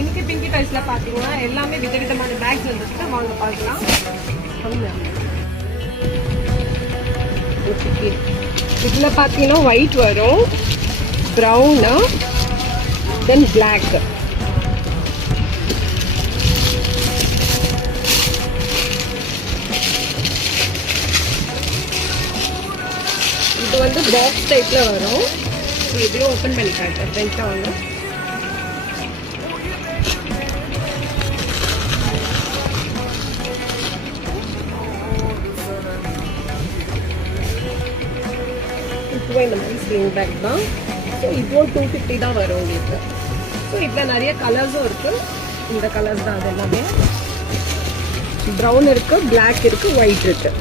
இன்னைக்கு பிங்கி டாய்ஸ்ல பாத்தீங்கன்னா எல்லாமே விதவிதமான பேக்ஸ் வந்துருக்கு. வாங்க பார்க்கலாம். இதுல பாத்தீங்கன்னா ஒயிட் வரும், ப்ரௌனு, தென் பிளாக். இது வந்து பாக்ஸ் டைப்ல வரும். இதையும் ஓப்பன் பண்ணி காட்டுறேன். ஃப்ரெண்ட்ஸா வாங்க. இப்போ இந்த மாதிரி ஸ்லிங் பேக் தான். ஸோ இதுவும் 250 தான் வரும் உங்களுக்கு. ஸோ இதில் நிறைய கலர்ஸும் இருக்கு. இந்த கலர்ஸ் தான் அது எல்லாமே. ப்ரௌன் இருக்கு, பிளாக் இருக்கு, ஒயிட் இருக்கு.